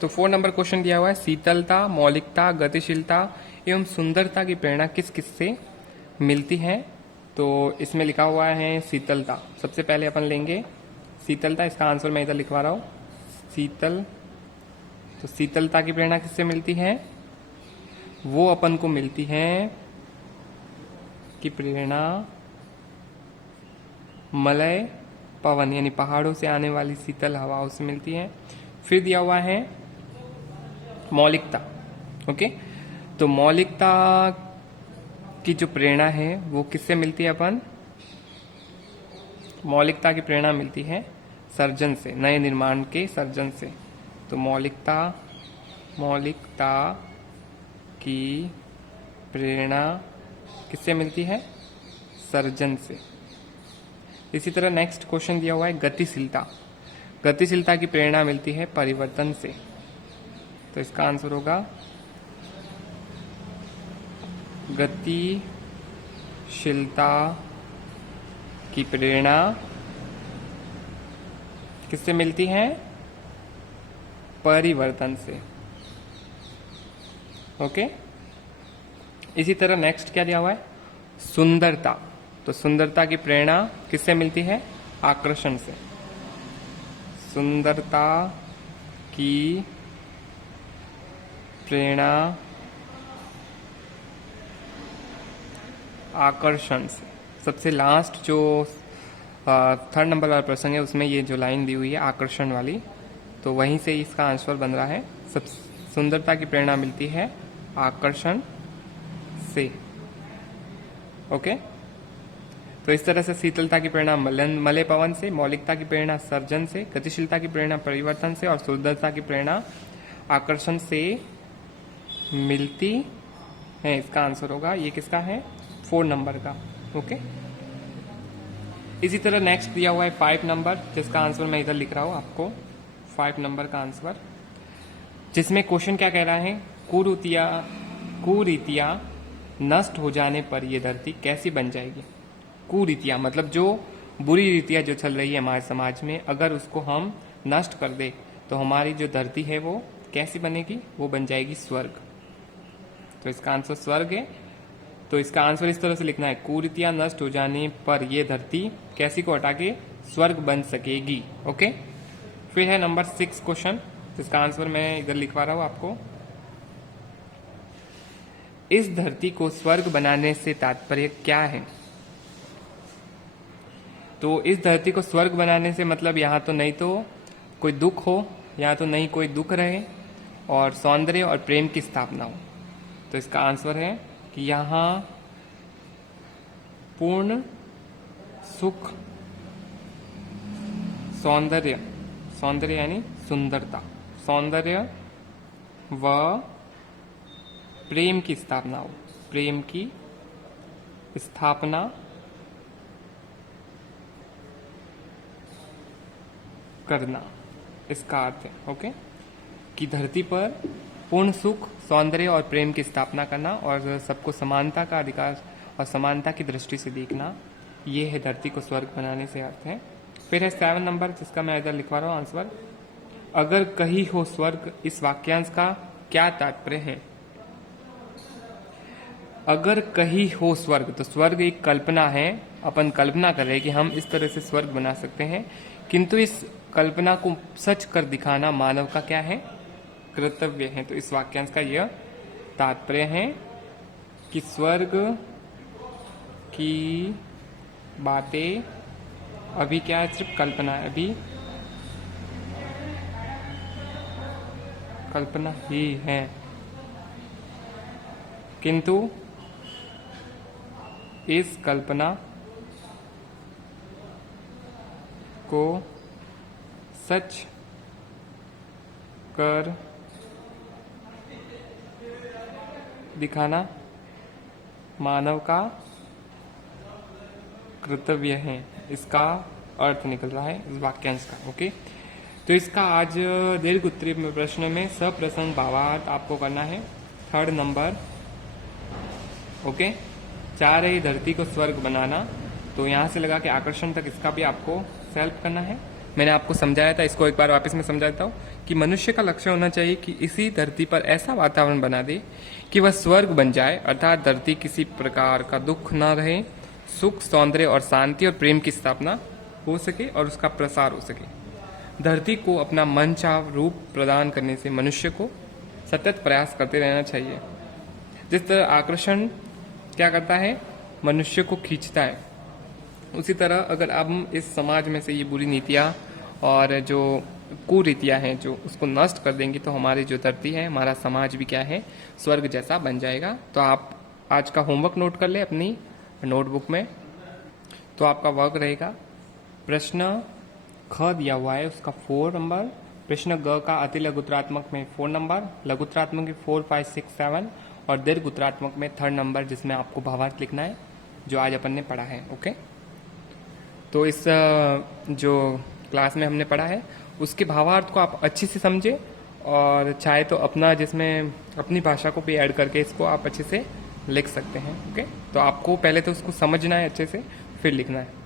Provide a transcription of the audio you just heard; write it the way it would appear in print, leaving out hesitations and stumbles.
तो 4 number question दिया हुआ है, शीतलता, मौलिकता, गतिशीलता एवं सुंदरता की प्रेरणा किस किस से मिलती है। तो इसमें लिखा हुआ है शीतलता। सबसे पहले अपन लेंगे शीतलता, इसका आंसर मैं इधर लिखवा रहा हूं, शीतल। तो शीतलता की प्रेरणा किससे मिलती है, वो अपन को मिलती है कि प्रेरणा मलय पवन यानी पहाड़ों से आने वाली शीतल हवाओं से मिलती है। फिर दिया हुआ है मौलिकता। ओके, तो मौलिकता की जो प्रेरणा है वो किससे मिलती है, अपन मौलिकता की प्रेरणा मिलती है सर्जन से, नए निर्माण के सर्जन से। तो मौलिकता की प्रेरणा किससे मिलती है, सर्जन से। इसी तरह नेक्स्ट क्वेश्चन दिया हुआ है गतिशीलता। गतिशीलता की प्रेरणा मिलती है परिवर्तन से। तो इसका आंसर होगा गतिशीलता की प्रेरणा किससे मिलती है, परिवर्तन से। ओके, इसी तरह नेक्स्ट क्या दिया हुआ है, सुंदरता। तो सुंदरता की प्रेरणा किससे मिलती है, आकर्षण से। सुंदरता की प्रेरणा आकर्षण से। सबसे लास्ट जो 3rd नंबर वाला प्रश्न है उसमें ये जो लाइन दी हुई है आकर्षण वाली, तो वहीं से इसका आंसर बन रहा है। सब सुंदरता की प्रेरणा मिलती है आकर्षण से। ओके, तो इस तरह से शीतलता की प्रेरणा मलय पवन से, मौलिकता की प्रेरणा सर्जन से, गतिशीलता की प्रेरणा परिवर्तन से और सुंदरता की प्रेरणा आकर्षण से मिलती है। इसका आंसर होगा, ये किसका है, 4 नंबर का। ओके, इसी तरह नेक्स्ट दिया हुआ है 5 नंबर, जिसका आंसर मैं इधर लिख रहा हूं आपको, 5 नंबर का आंसर, जिसमें क्वेश्चन क्या कह रहा है, कुरीतियां नष्ट हो जाने पर यह धरती कैसी बन जाएगी। कुरीतियां मतलब जो बुरी रीतियां जो चल रही है हमारे समाज में, अगर उसको हम नष्ट कर दे तो हमारी जो धरती है वो कैसी बनेगी, वो बन जाएगी स्वर्ग। तो इसका आंसर स्वर्ग है। तो इसका आंसर इस तरह से लिखना है, कुरीतियां नष्ट हो जाने पर यह धरती कैसी को हटा के स्वर्ग बन सकेगी। ओके, फिर है नंबर 6 क्वेश्चन, जिसका आंसर मैं इधर लिखवा रहा हूं आपको, इस धरती को स्वर्ग बनाने से तात्पर्य क्या है। तो इस धरती को स्वर्ग बनाने से मतलब यहाँ तो नहीं तो कोई दुख हो, यहाँ तो नहीं कोई दुख रहे, और सौंदर्य और प्रेम की स्थापना हो। तो इसका आंसर है कि यहाँ पूर्ण सुख, सौंदर्य, सौंदर्य यानी सुंदरता, सौंदर्य व प्रेम की स्थापना हो, प्रेम की स्थापना करना, इसका अर्थ है। ओके, कि धरती पर पूर्ण सुख, सौंदर्य और प्रेम की स्थापना करना और सबको समानता का अधिकार और समानता की दृष्टि से देखना, ये है धरती को स्वर्ग बनाने से अर्थ है। फिर है 7 नंबर, जिसका मैं इधर लिखवा रहा हूं आंसर, अगर कहीं हो स्वर्ग, इस वाक्यांश का क्या तात्पर्य है। अगर कहीं हो स्वर्ग, तो स्वर्ग एक कल्पना है, अपन कल्पना कर रहे हैं कि हम इस तरह से स्वर्ग बना सकते हैं, किंतु इस कल्पना को सच कर दिखाना मानव का क्या है, कर्तव्य है। तो इस वाक्यांश का यह तात्पर्य है कि स्वर्ग की बातें अभी क्या है, सिर्फ कल्पना है, अभी कल्पना ही है, किंतु इस कल्पना को सच कर दिखाना मानव का कर्तव्य है, इसका अर्थ निकल रहा है इस वाक्यांश का। ओके, तो इसका आज दीर्घ उत्तरीय प्रश्न में सप्रसंग भावार्थ आपको करना है, 3rd नंबर। ओके, चाह रही धरती को स्वर्ग बनाना, तो यहाँ से लगा के आकर्षण तक इसका भी आपको सेल्फ करना है। मैंने आपको समझाया था, इसको एक बार वापस में समझा देता हूँ कि मनुष्य का लक्ष्य होना चाहिए कि इसी धरती पर ऐसा वातावरण बना दे कि वह स्वर्ग बन जाए, अर्थात धरती किसी प्रकार का दुख न रहे, सुख, सौंदर्य और शांति और प्रेम की स्थापना हो सके और उसका प्रसार हो सके। धरती को अपना मनचाहा रूप प्रदान करने से मनुष्य को सतत प्रयास करते रहना चाहिए। जिस तरह आकर्षण क्या करता है, मनुष्य को खींचता है, उसी तरह अगर हम इस समाज में से ये बुरी नीतियाँ और जो कुरीतियाँ हैं जो उसको नष्ट कर देंगे तो हमारी जो धरती है, हमारा समाज भी क्या है, स्वर्ग जैसा बन जाएगा। तो आप आज का होमवर्क नोट कर ले अपनी नोटबुक में। तो आपका वर्क रहेगा, प्रश्न ख दिया हुआ है उसका 4 नंबर, प्रश्न ग का अति लघुत्रात्मक में 4 नंबर, लघुत्रात्मक में 4, 5, 6, 7 और दीर्घुत्रात्मक में 3rd नंबर, जिसमें आपको भावार्थ लिखना है जो आज अपन ने पढ़ा है। ओके, तो इस जो क्लास में हमने पढ़ा है उसके भावार्थ को आप अच्छे से समझे और चाहे तो अपना जिसमें अपनी भाषा को भी ऐड करके इसको आप अच्छे से लिख सकते हैं। ओके, तो आपको पहले तो उसको समझना है अच्छे से, फिर लिखना है।